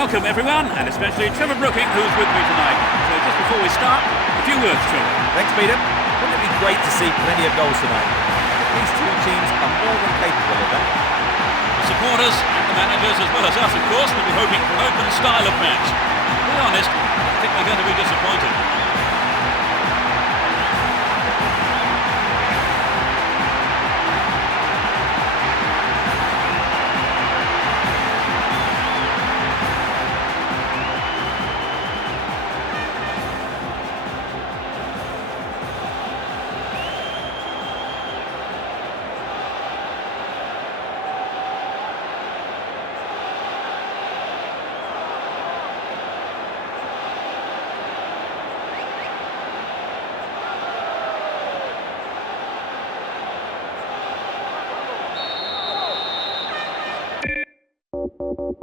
Welcome everyone, and especially Trevor Brooking, who's with me tonight. So just before we start, a few words, Trevor. Thanks, Peter. Wouldn't it be great to see plenty of goals tonight? These two teams are more than capable of that. The supporters and the managers, as well as us, of course, will be hoping for an open style of match. To be honest, I think we're going to be disappointed. A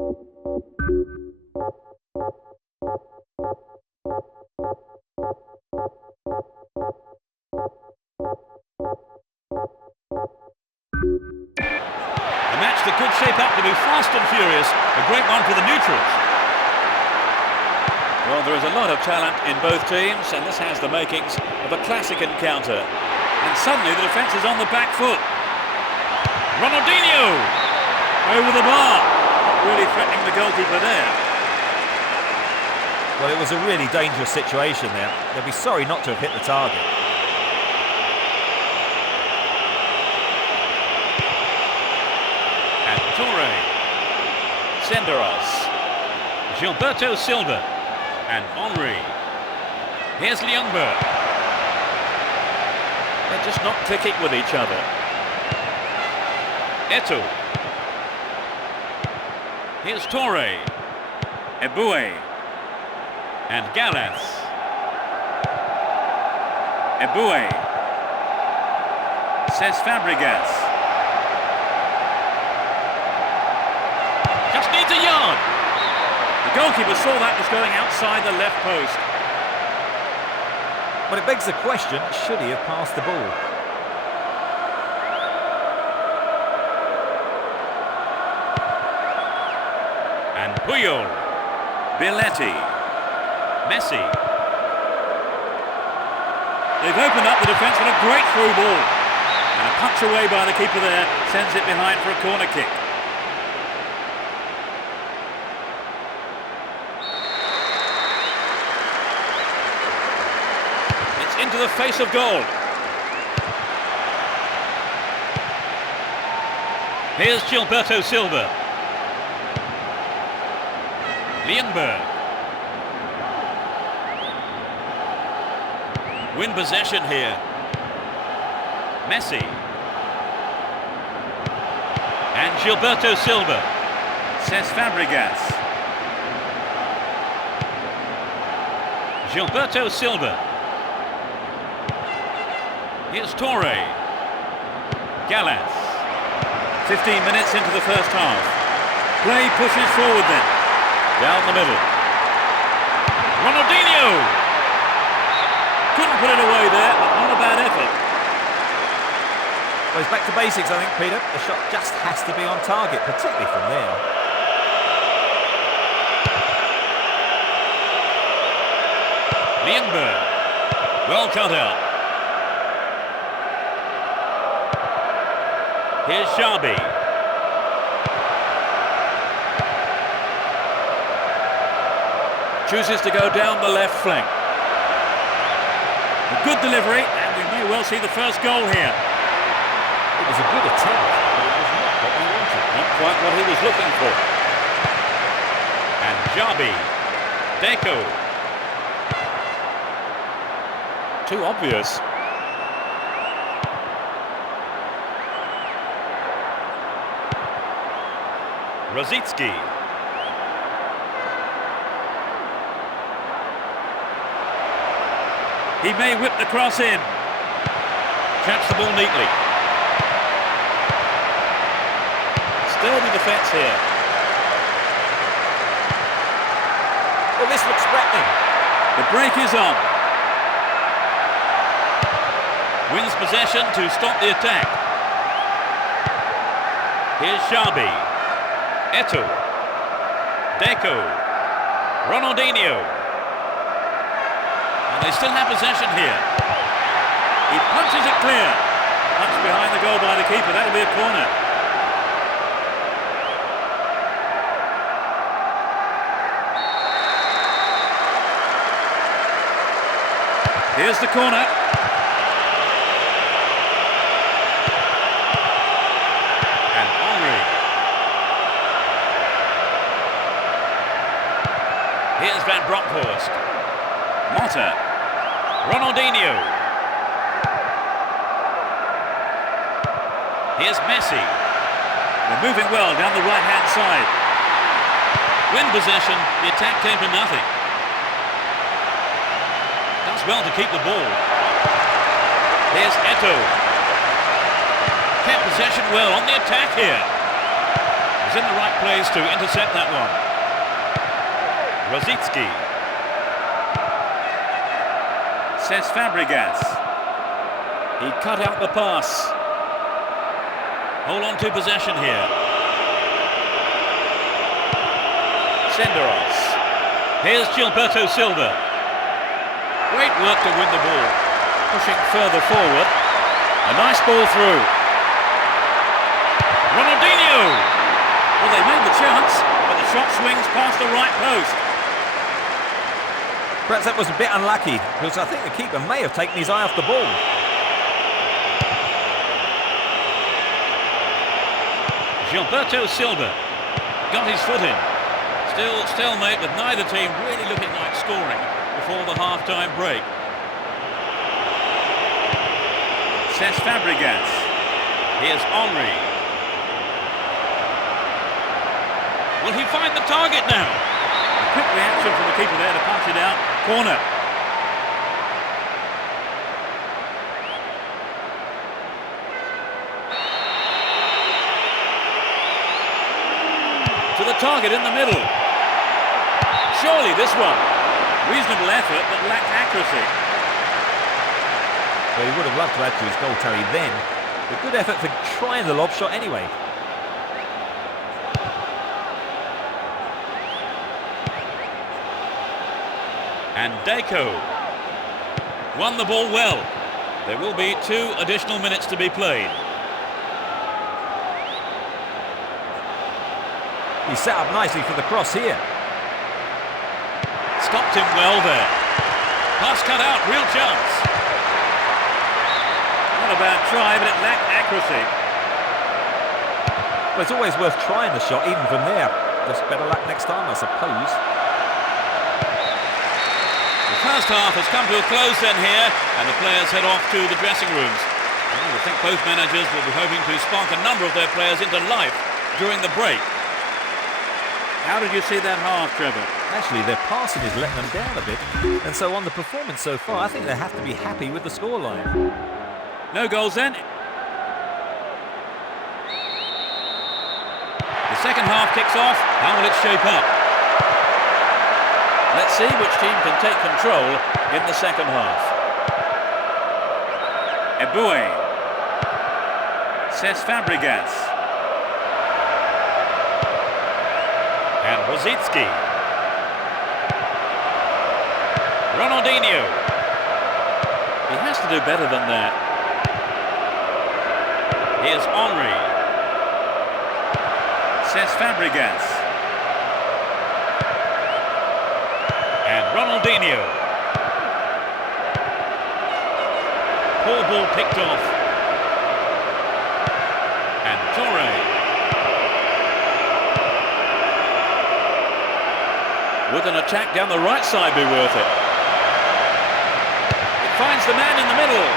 match that could shape up to be fast and furious, a great one for the neutrals. Well, there is a lot of talent in both teams, and this has the makings of a classic encounter. And suddenly the defence is on the back foot. Ronaldinho! Over the bar. Not really threatening the goalkeeper there. Well, it was a really dangerous situation there. They'll be sorry not to have hit the target. And Torre. Senderos. Gilberto Silva. And Henry. Here's Ljungberg. They're just not clicking with each other. Eto'o. Here's Torre. Eboué. And Gallas. Eboué. Says Fabregas. Just needs a yard. The goalkeeper saw that was going outside the left post. But it begs the question, should he have passed the ball? And Puyol. Belletti. Messi. They've opened up the defence with a great through ball. And a punch away by the keeper there sends it behind for a corner kick. Into the face of goal. Here's Gilberto Silva. Ljungberg. Win possession here. Messi. And Gilberto Silva. Says Fabregas. Gilberto Silva. Here's Torre. Gallas. 15 minutes into the first half. Play pushes forward then. Down the middle. Ronaldinho! Couldn't put it away there, but not a bad effort. Well, it's back to basics, I think, Peter. The shot just has to be on target, particularly from there. Ljungberg. Well cut out. Here's Xabi. Chooses to go down the left flank. A good delivery, and we may well see the first goal here. It was a good attempt, but it was not what we wanted. Not quite what he was looking for. And Xabi. Deco. Too obvious. Rosicki. He may whip the cross in. Traps the ball neatly. Sturdy defence here. Well, this looks threatening. The break is on. Wins possession to stop the attack. Here's Xabi. Eto'o. Deco. Ronaldinho. And they still have possession here. He punches it clear. Punch behind the goal by the keeper. That'll be a corner. Here's the corner. And Henry. Here's Van Bronckhorst. Motta. Ronaldinho. Here's Messi. They're moving well down the right-hand side. Win possession, the attack came to nothing. Does well to keep the ball. Here's Eto'o. Kept possession well on the attack here. He's in the right place to intercept that one. Rosicki. Cesc Fabregas. He cut out the pass. Hold on to possession here. Senderos. Here's Gilberto Silva. Great work to win the ball. Pushing further forward. A nice ball through. Ronaldinho! Well, they made the chance, but the shot swings past the right post. Perhaps that was a bit unlucky, because I think the keeper may have taken his eye off the ball. Gilberto Silva got his foot in. Still stalemate, with neither team really looking like scoring before the half-time break. Cesc Fabregas. Here's Henry. Will he find the target now? A quick reaction from the keeper there to punch it out. Corner. To the target in the middle. Surely this one. Reasonable effort, but lacked accuracy. Well, he would have loved to add to his goal tally then. A good effort for trying the lob shot anyway. And Deco won the ball well. There will be 2 additional minutes to be played. He set up nicely for the cross here. Stopped him well there. Pass cut out, real chance. Not a bad try, but it lacked accuracy. Well, it's always worth trying the shot, even from there. Just better luck next time, I suppose. The first half has come to a close then here, and the players head off to the dressing rooms. I think both managers will be hoping to spark a number of their players into life during the break. How did you see that half, Trevor? Actually, their passing is letting them down a bit. And so on the performance so far, I think they have to be happy with the scoreline. No goals then. The second half kicks off. How will it shape up? Let's see which team can take control in the second half. Eboué. Cesc Fabregas. And Rosicki. Ronaldinho. He has to do better than that. Here's Henry. Cesc Fabregas. And Ronaldinho. Poor ball picked off. And Torre. Would an attack down the right side be worth it? It finds the man in the middle.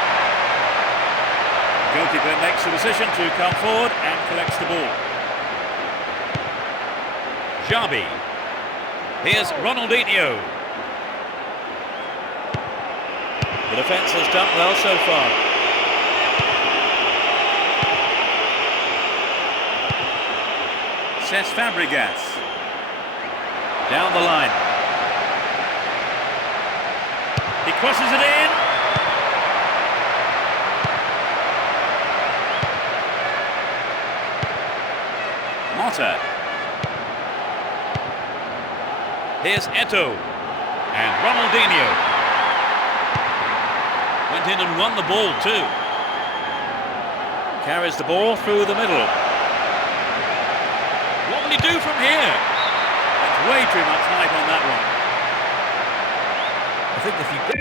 The goalkeeper makes the decision to come forward and collects the ball. Xabi. Here's Ronaldinho. The defence has done well so far. Cesc Fabregas. Down the line. He crosses it in. Mata. Here's Eto'o. And Ronaldinho. Went in and won the ball too. Carries the ball through the middle. What will he do from here? Way too much height on that one. I think if you get...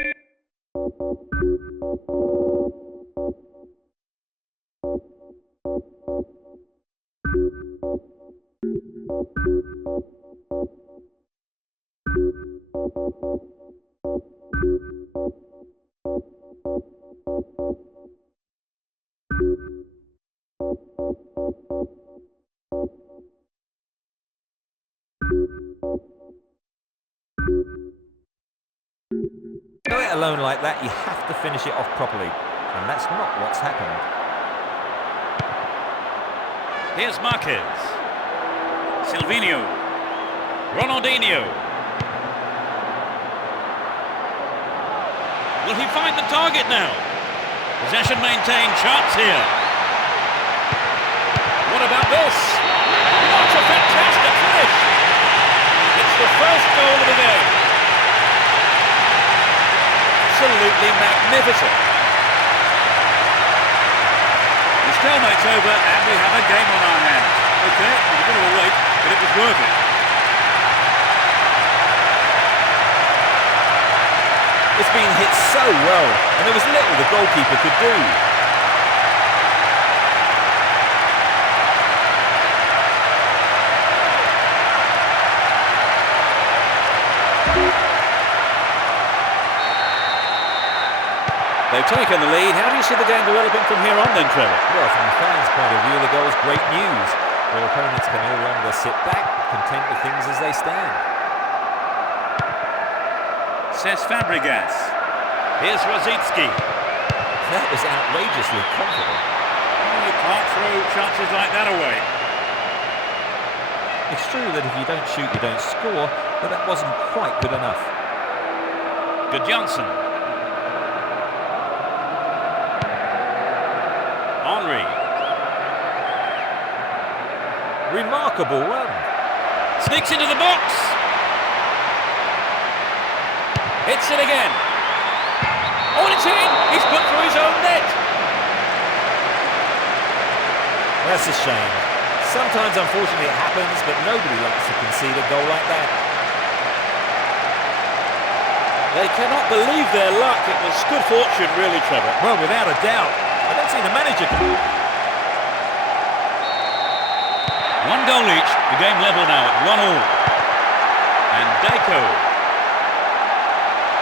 Go it alone like that, you have to finish it off properly. And that's not what's happened. Here's Marquez. Silvinho. Ronaldinho. Will he find the target now? Possession maintained, chance here. What about this? What a fantastic finish! It's the first goal of the game. Absolutely magnificent. The stalemate's over and we have a game on our hands. Okay, it was a bit of a wait, but it was worth it. It's been hit so well, and there was little the goalkeeper could do. They've taken the lead. How do you see the game developing from here on then, Trevor? Well, from the fans' point of view, the goal's great news. Their opponents can no longer sit back, content with things as they stand. Says Fabregas. Here's Rosicki. That was outrageously confident. Oh, you can't throw chances like that away. It's true that if you don't shoot, you don't score, but that wasn't quite good enough. Good Johnson. Henry. Remarkable run. Sneaks into the box. Hits it again. Oh, and it's in. He's put through his own net. That's a shame. Sometimes, unfortunately, it happens, but nobody likes to concede a goal like that. They cannot believe their luck. It was good fortune, really, Trevor. Well, without a doubt. I don't see the manager. One goal each. The game level now at 1-1. And Deco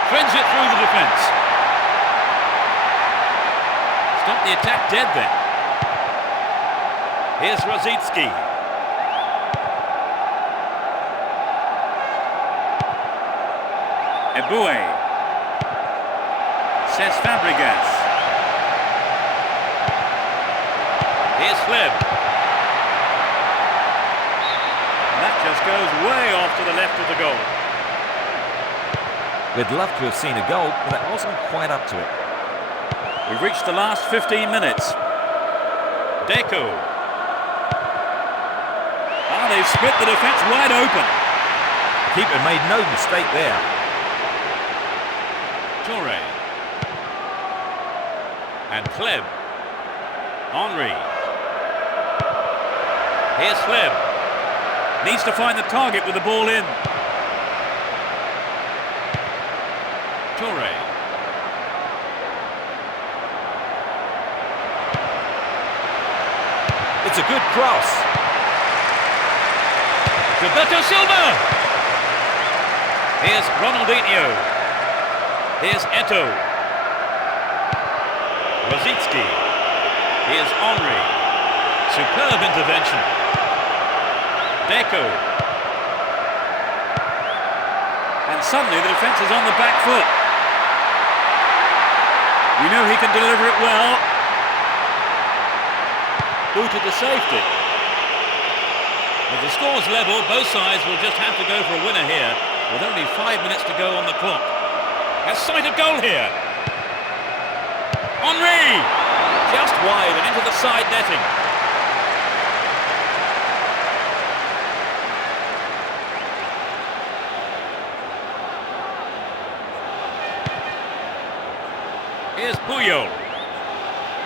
threads it through the defence. Stop the attack dead then. Here's Rosicki. Eboué. Says Fabregas. Here's Fleb. That just goes way off to the left of the goal. We'd love to have seen a goal, but that wasn't quite up to it. We've reached the last 15 minutes. Deco. Ah, they've split the defence wide open. The keeper made no mistake there. Toure. And Fleb. Henry. Here's Fleb. Needs to find the target with the ball in. Toure. It's a good cross. Gilberto Silva. Here's Ronaldinho. Here's Eto'o. Rosicki. Here's Henry. Superb intervention. Deco. And suddenly the defence is on the back foot. We know he can deliver it well. Booted to safety. With the scores level, both sides will just have to go for a winner here, with only 5 minutes to go on the clock. A sight of goal here. Henry! Just wide and into the side netting. Here's Puyol.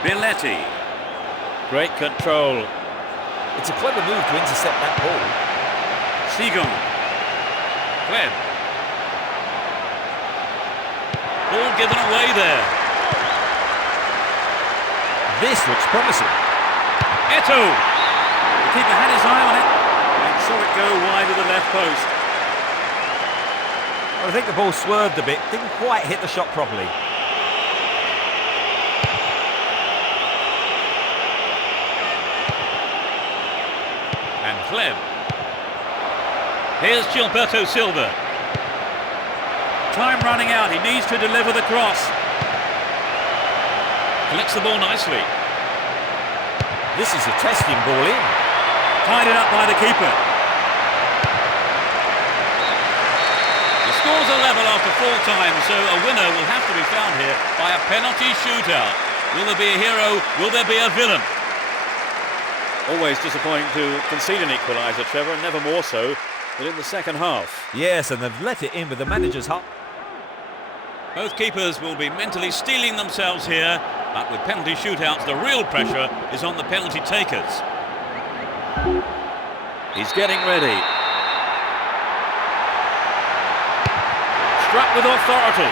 Belletti. Great control. It's a clever move to intercept that ball. Sigon. Fleb. Ball given away there. This looks promising. Eto'o. The keeper had his eye on it and saw it go wide of the left post. I think the ball swerved a bit, didn't quite hit the shot properly. And Fleb. Here's Gilberto Silva. Time running out, he needs to deliver the cross. Collects the ball nicely. This is a testing ball in. Tied it up by the keeper. to full time, so a winner will have to be found here by a penalty shootout. Will there be a hero? Will there be a villain? Always disappointing to concede an equaliser, Trevor, and never more so than in the second half. Yes, and they've let it in with the manager's heart. Both keepers will be mentally steeling themselves here, but with penalty shootouts, the real pressure is on the penalty takers. He's getting ready. Struck with authority.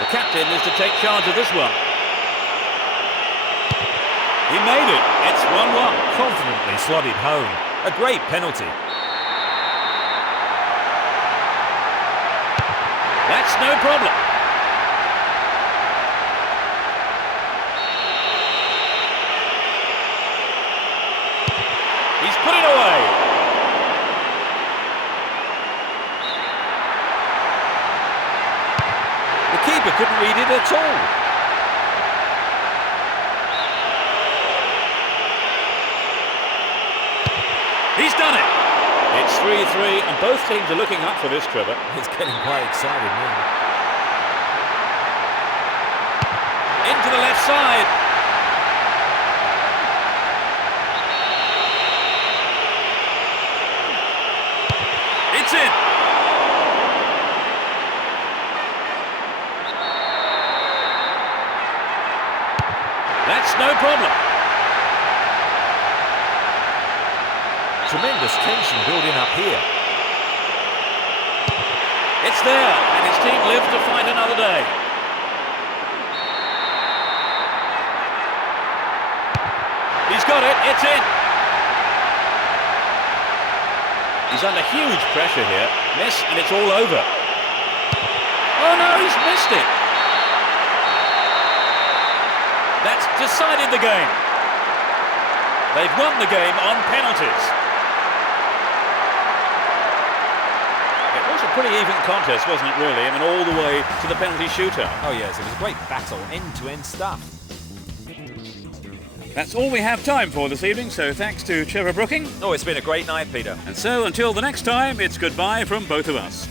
The captain is to take charge of this one. He made it. It's 1-1. Confidently slotted home. A great penalty. That's no problem. He's put it away. The keeper couldn't read it at all. He's done it. It's 3-3, and both teams are looking up for this, Trevor. It's getting quite exciting now. Into the left side. It's in. That's no problem. Tremendous tension building up here. It's there, and his team lives to fight another day. He's got it, it's in. He's under huge pressure here. Miss, and it's all over. Oh no, he's missed it. That's decided the game. They've won the game on penalties. It was a pretty even contest, wasn't it, really? I mean, all the way to the penalty shootout. Oh yes, it was a great battle, end-to-end stuff. That's all we have time for this evening, so thanks to Trevor Brooking. Oh, it's been a great night, Peter. And so, until the next time, it's goodbye from both of us.